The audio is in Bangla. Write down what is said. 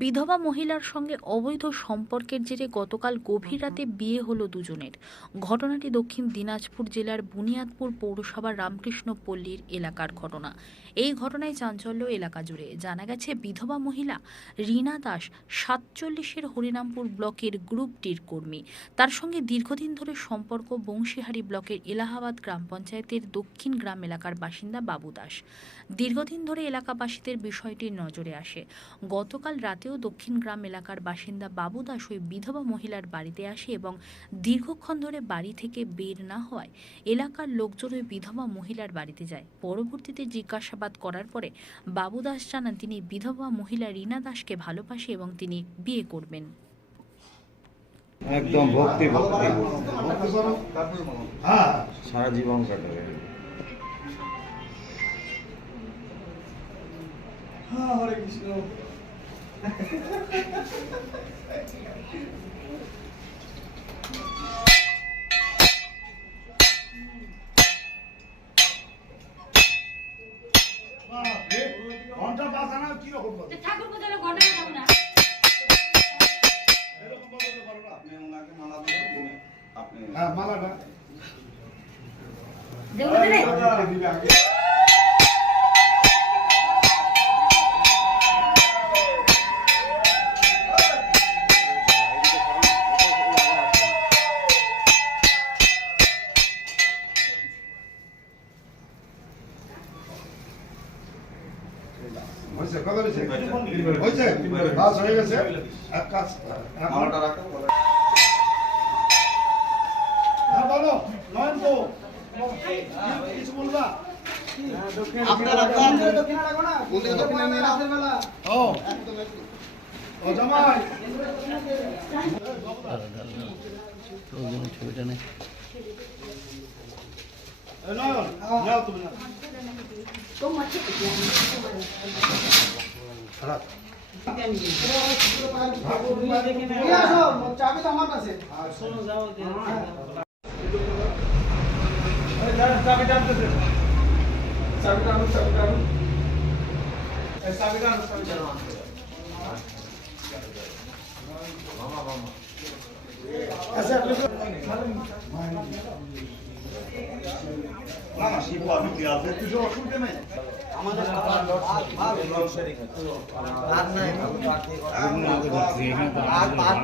বিধবা মহিলার সঙ্গে অবৈধ সম্পর্কের জেরে গতকাল গভীর রাতে বিয়ে হলো দুজনের। ঘটনাটি দক্ষিণ দিনাজপুর জেলার বুনিয়াদপুর পৌরসভার রামকৃষ্ণ পল্লীর এলাকার ঘটনা। এই ঘটনায় চাঞ্চল্য এলাকা জুড়ে। জানা গেছে, বিধবা মহিলা রীনা দাস ৪৭-এর হরিনামপুর ব্লকের গ্রুপ ডির কর্মী। তার সঙ্গে দীর্ঘদিন ধরে সম্পর্ক বংশীহারি ব্লকের এলাহাবাদ গ্রাম পঞ্চায়েতের দক্ষিণ গ্রাম এলাকার বাসিন্দা বাবু দাস। দীর্ঘদিন ধরে এলাকাবাসীদের বিষয়টি নজরে আসে। গতকাল রাতেও দক্ষিণ গ্রাম এলাকার বাসিন্দা বাবু দাস ওই বিধবা মহিলার বাড়িতে আসে এবং দীর্ঘক্ষণ ধরে বাড়ি থেকে বের না হওয়ায় এলাকার লোকজন ওই বিধবা মহিলার বাড়িতে যায়। পরবর্তীতে জিজ্ঞাসাবাদ করার পরে বাবু দাস জানান তিনি বিধবা মহিলা রীনা দাসকে ভালোবাসে এবং তিনি বিয়ে করবেন। একদম ভক্তি ভক্তি সারা জীবন কাটাবে। হরে কৃষ্ণ। ঘন্টা বাজানো কি রকম ঠাকুর পূজার ঘন্টা বাজাবো না। এরকম বাজাতে পারো না। আপনি ওনাকে মালা দিবেন, আপনি হ্যাঁ মালাটা দেবো না রে। দিবে আগে। হয়েছে কথা হয়েছে হয়েছে কাজ হয়ে গেছে এক কাজ মালাটা রাখো। হ্যাঁ বলো নয়ন তো কিছু বলবা আপনারা দক্ষিণে রাখো না, ওদের দক্ষিণে নিয়ে রাতের বেলা। ও ও জামাই ছবিটা নেই। এ নয়ন যাও তুমি না খারাপ চাবি তো আমার কাছে। চাবিটা আনতেছে চাবিটা আনো চাবিটা আনো এই চাবিটা আনো চাবিটা আনো আচ্ছা আপনি না না শিব পার্বতী আছে, কিছু অসুবিধা নেই। আমাদের ভাত নাই, ভাত